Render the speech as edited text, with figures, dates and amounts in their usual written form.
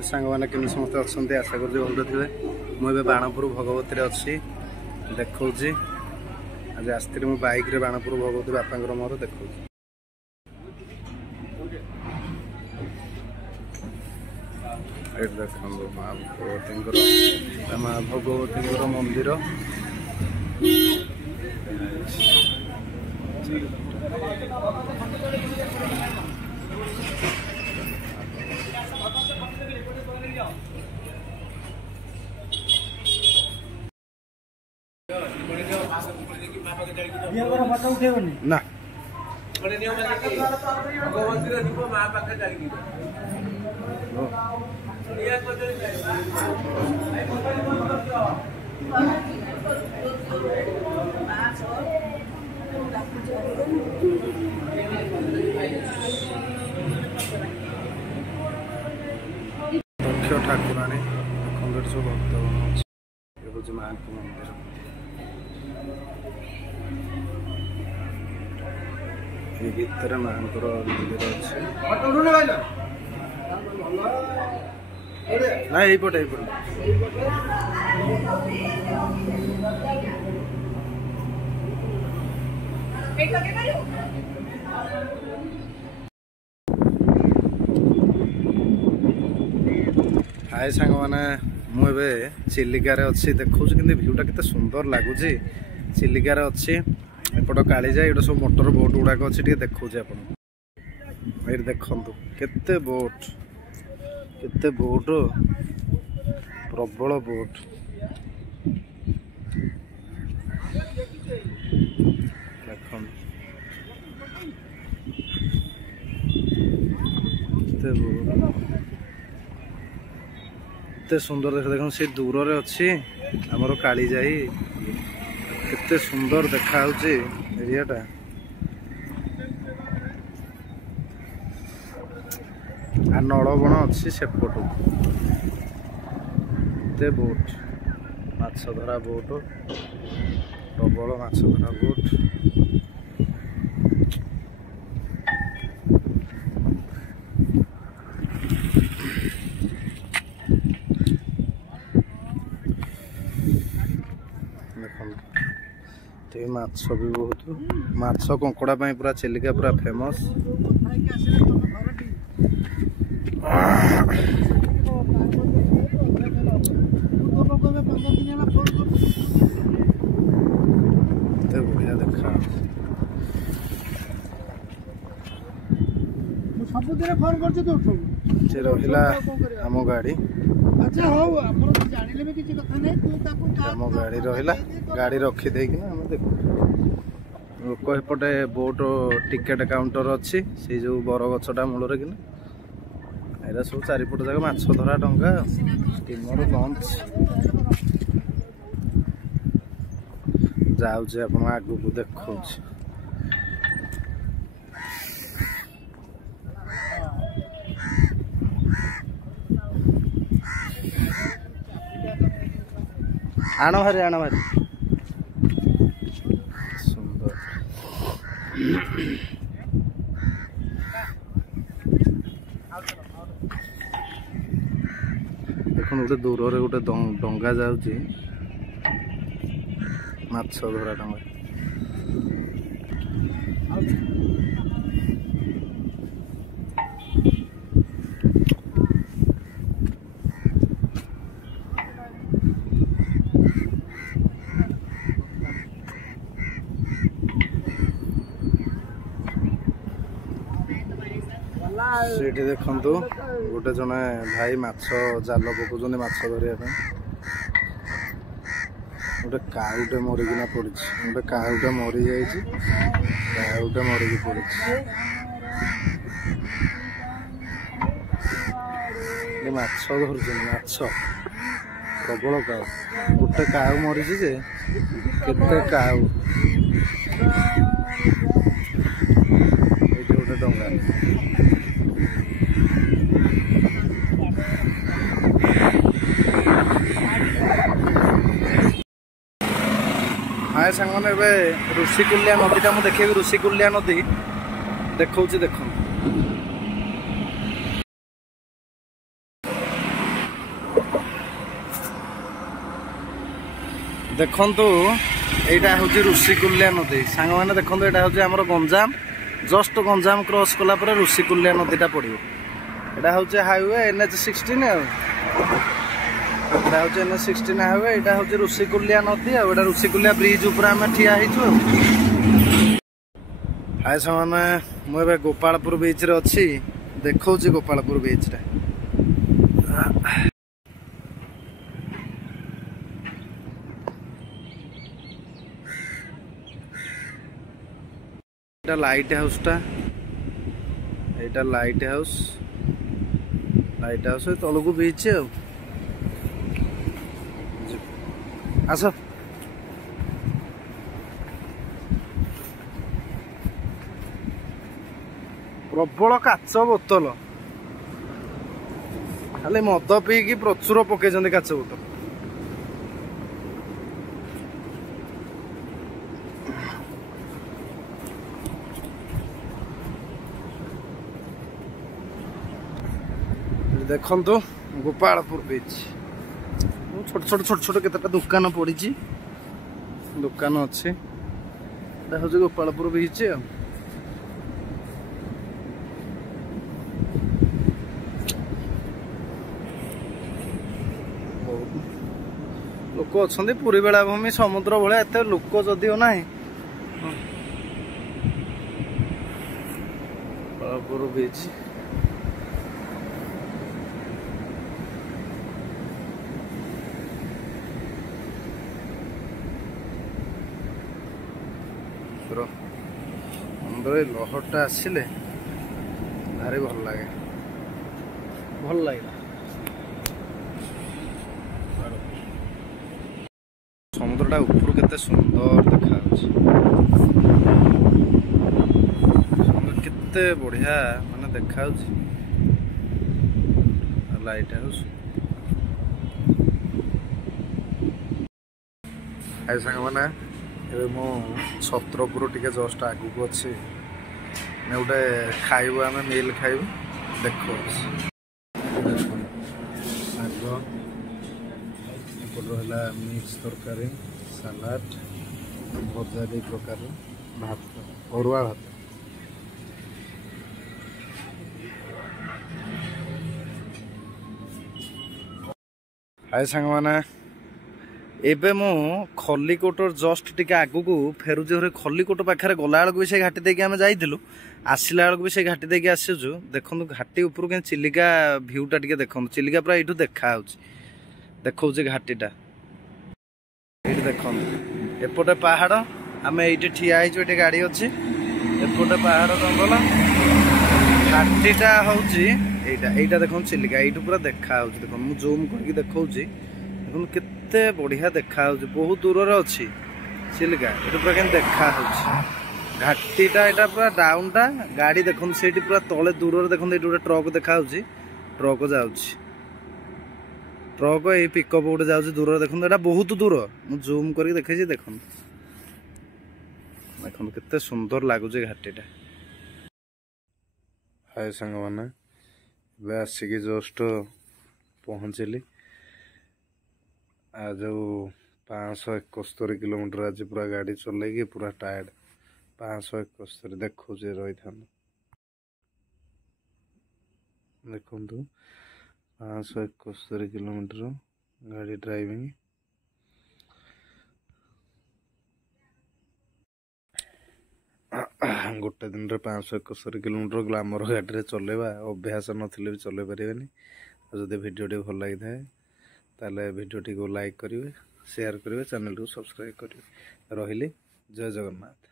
सांग मैंने केमी समस्त अच्छा आशा कर भल थे मुझे बाणपुर भगवती अच्छी देखा आज आसती मु बाइक रे बाणपुर भगवती बापा मोर देखा देख माँ भगवती माँ भगवती मंदिर ना दक्ष ठाकुराणी सब भक्त ये माँ को मंदिर ये भीतर माँ मंदिर अच्छे ना यहीपटे हाय सांग मैंने मुझे चिलिकार अच्छी देखा कि भ्यूटा केते सुंदर लगुच चिलिकार अच्छी एपट कालीजा ये सब मोटर बोट गुड़ाक अच्छी देखा ये देखु केते बोट प्रबल बोट केते सुंदर देख से दूर रे अच्छी आमर कालीजाई केते सुंदर देखा एरियाटा आ नलबण अच्छी सेपट केते बोट माछ धरा बोट प्रबल माछ धरा बोट माछ भी बहुत माछ कंकड़ा पूरा चिलिका पूरा फेमस बढ़िया देखा रहा आम गाड़ी आम गाड़ी रहा गाड़ी रखीदे देख लोक एपटे बोट टिकेट काउंटर अच्छी से जो बर गछटा मूल कि एरा सब चारिपट जाक माछ धरा डंगा स्टीमर लंच जाऊे आप आगू देखा आण भारी सुंदर देख गोटे दूर रे गोटे डंगा जाऊँगी माछ धरा डंगा सेठी देखु गोटे जन भाई माछ जाल पकाउछन्ति माछ धरिया गोटे काउटे मरिकिना पड़ी गोटे काउटे मरी जाइए काउटे मरिकी पड़ी माछ धरुछन्ति माछ प्रबल काउ गोटे काउ मरी जे केते काउ ये गोटे डंगा हाय सांग मैंने ऋषिकुल्या नदीटा मुझे देखेबी ऋषिकुल्या नदी देखा देख देखंतु एटा होची ऋषिकुल्या नदी सांग माने देखंतु एटा होची हमर गंजाम जस्ट गंजाम क्रॉस कला पर ऋषिकुल्या नदीटा पड़ियो एटा होची हाईवे NH16 एटा होची NH16 हाईवे एटा होची ऋषिकुल्या नदी आ एटा ऋषिकुल्या ब्रिज ऊपर हम ठिया हिचु हाय समान मु ए गोपालपुर बीच रे अछि देखौची गोपालपुर बीच रे लाइट हाउस टा एटा लाइट हाउस तलू को बीच आस प्रबल काच बोतल खाली मद पीकी प्रचुर पकई काच बोतल देखंतु गोपालपुर बीच छोट छोट केतटा दुकान पड़ी दुकान अच्छे गोपालपुर बीच लोक अच्छा पुरी बेलाभूमि समुद्र भाया एत लोक जदिओ ना गोपालपुर बीच अंदर लहरटा आसिले भारी भल लगे समुद्रटा ऊपर केते सुंदर देखा समुद्र केते बढ़िया माने देखा लाइट हाउस हाय संग माने मो छत्रपुर टिके जस्ट आगु को अच्छे गोटे खाइबू आम मिल खाइबू देख रहा मिक्स तरकारी सलाड भजा दे प्रकार भात अरुआ भात हाय सांग माने एबे मु खल्लीकोटर जस्ट टिके आगु को फेरुजे खल्लीकोट पाखे गला बेलू भी से घाटी देके आम जाइलु आसला बेलू भी से घाटी देके आसुचु देखु घाटी ऊपर के चिलिका भ्यूटा टिके देखु चिलिका पूरा यू देखा देखा घाटीटा ये देख एपटे पहाड़ आम ये ठिया ये गाड़ी अच्छी एपटे पहाड़ जंगल घाटीटा हूँ यहीटा देख चिलिका यू पूरा देखा देख मुझे जूम करके देखा देखो केते बढ़िया देखा बहुत दूर अच्छी चिलिका ये पूरा के देखा घाटीटा यहाँ पूरा डाउनटा गाड़ी देखो से पूरा तले दूर देखो ये गोटे ट्रक देखा ट्रक जाऊँगी ट्रक ये पिकअप गोटे जाऊँगी दूर देखो यहाँ बहुत दूर मुझे जूम करके देखे देख देखो केते सुंदर लगुच घाटीटा हाय सांग मैंने आसिक जस्ट पहुँचली आज 571 किलोमीटर आज पूरा गाड़ी चलेगी पूरा टायर्ड 571 देखो रही था देखु 571 किलोमीटर गाड़ी ड्राइविंग गोटे दिन 571 किलोमीटर ग्लामर गाड़ी चलेबा अभ्यास नथिले भी चले पारे जदि भिडियो भल लगी था ताले भिडियो को लाइक करेंगे शेयर करेंगे चैनल को सब्सक्राइब करेंगे रही जय जगन्नाथ।